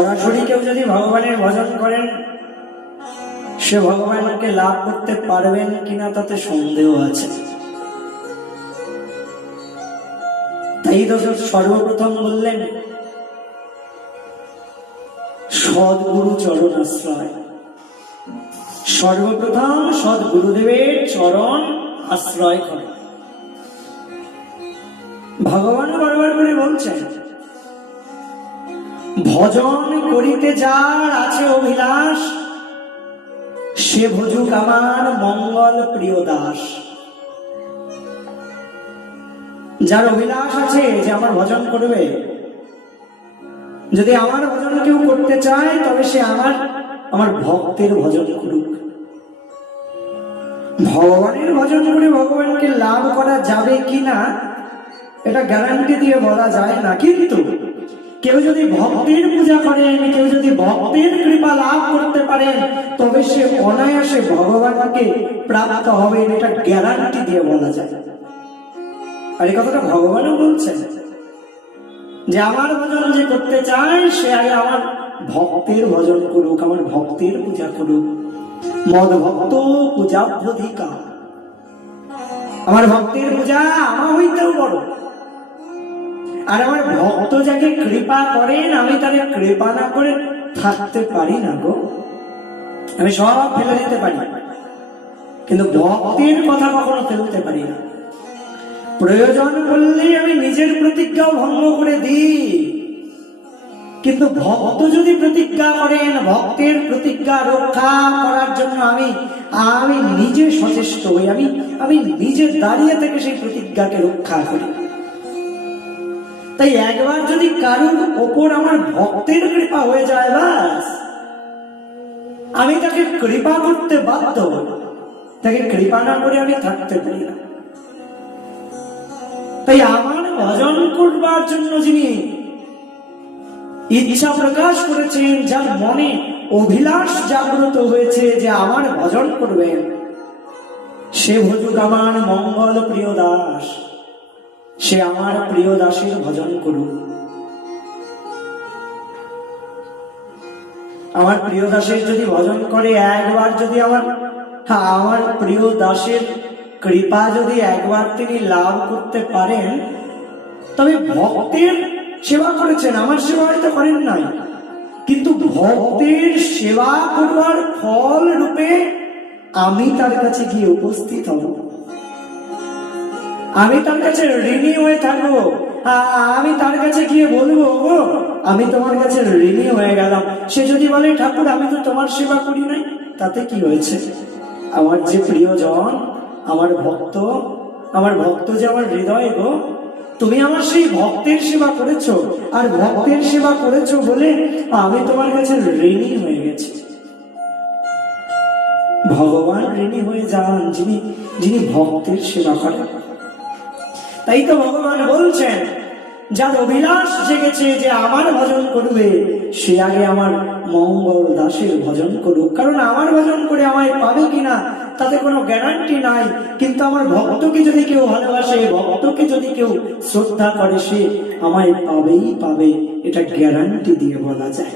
সরাসরি কেউ যদি ভগবানের ভজন করেন, সে ভগবানকে লাভ করতে পারবেন কিনা তাতে সন্দেহ আছে। তাই তো সর্বপ্রথম বললেন সদ্গুরু চরণ আশ্রয়। সর্বপ্রথম সদ্গুরুদেবের চরণ আশ্রয় করে। ভগবান বারবার করে বলছেন, ভজন করিতে যার আছে অভিলাষ, সে ভজুক আমার মঙ্গল প্রিয় দাস। যার অভিলাষ আছে যে আমার ভজন করবে, যদি আমার ভজন কেউ করতে চায় তবে সে আমার ভক্তের ভজন করুক। ভগবানের ভজন করে ভগবানকে লাভ করা যাবে কিনা এটা গ্যারান্টি দিয়ে বলা যায় না, কিন্তু কেউ যদি ভক্তের পূজা করেন, কেউ যদি ভক্তের কৃপা লাভ করতে পারেন, তবে সে অনায়াসে ভগবানকে প্রাপ্ত হবেন, এটা গ্যারান্টি দিয়ে বলা যায়। আর এই কথাটা ভগবানও বলছেন যে আমার ভজন যে করতে চায় সে আগে আমার ভক্তের ভজন করুক, আমার ভক্তের পূজা করুক। মদ ভক্ত পূজাভ্যধিকা, আমার ভক্তের পূজা আমার হইতেও বড়। আর আমার ভক্ত যাকে কৃপা করেন, আমি তাকে কৃপা না করে থাকতে পারি না গো। আমি সব ফেলে দিতে পারি, কিন্তু ভক্তের কথা কখনো ফেলতে পারি না। প্রয়োজন করলে আমি নিজের প্রতিজ্ঞাও ভঙ্গ করে দিই, কিন্তু ভক্ত যদি প্রতিজ্ঞা করেন, ভক্তের প্রতিজ্ঞা রক্ষা করার জন্য আমি নিজে সচেষ্ট হই, আমি নিজে দাঁড়িয়ে থেকে সেই প্রতিজ্ঞাকে রক্ষা করি। তাই একবার যদি কারোর ওপর আমার ভক্তের কৃপা হয়ে যায়, বাস আমি তাকে কৃপা করতে বাধ্য, তাকে কৃপা না করে আমি থাকতে পারি না। তাই আমার ভজন করবার জন্য যিনি ইচ্ছা প্রকাশ করেছেন, যার মনে অভিলাষ জাগ্রত হয়েছে যে আমার ভজন করবেন, সে ভজুক আমার মঙ্গল প্রিয় দাস, সে আমার প্রিয় দাসের ভজন করুক। আমার প্রিয় দাসের যদি ভজন করে, একবার যদি আমার প্রিয় দাসের কৃপা যদি একবার তিনি লাভ করতে পারেন, তবে ভক্তের সেবা করেছেন, আমার সেবা হয়তো করেন নাই, কিন্তু ভক্তের সেবা করবার ফল রূপে আমি তার কাছে গিয়ে উপস্থিত হব, আমি তার কাছে ঋণী হয়ে থাকবো। আমি তার কাছে গিয়ে বলবো, ও আমি তোমার কাছে ঋণী হয়ে গেলাম। সে যদি বলে, ঠাকুর আমি তো তোমার সেবা করি নাই, তাতে কি হয়েছে? আমার যে প্রিয়জন, আমার ভক্ত যে আমার হৃদয় গো, তুমি আমার সেই ভক্তের সেবা করেছো, আর ভক্তের সেবা করেছো বলে আমি তোমার কাছে ঋণী হয়ে গেছি। ভগবান ঋণী হয়ে যান যিনি ভক্তের সেবা করেন। তাই তো ভগবান বলছেন, যার অভিলাষ জেগেছে যে আমার ভজন করবে, সে আগে আমার মঙ্গল দাসের ভজন করুক। কারণ আমার ভজন করে আমায় পাবে কিনা তাতে কোনো গ্যারান্টি নাই, কিন্তু আমার ভক্তকে যদি কেউ ভালোবাসে, ভক্তকে যদি কেউ শ্রদ্ধা করে, সে আমায় পাবেই পাবে, এটা গ্যারান্টি দিয়ে বলা যায়।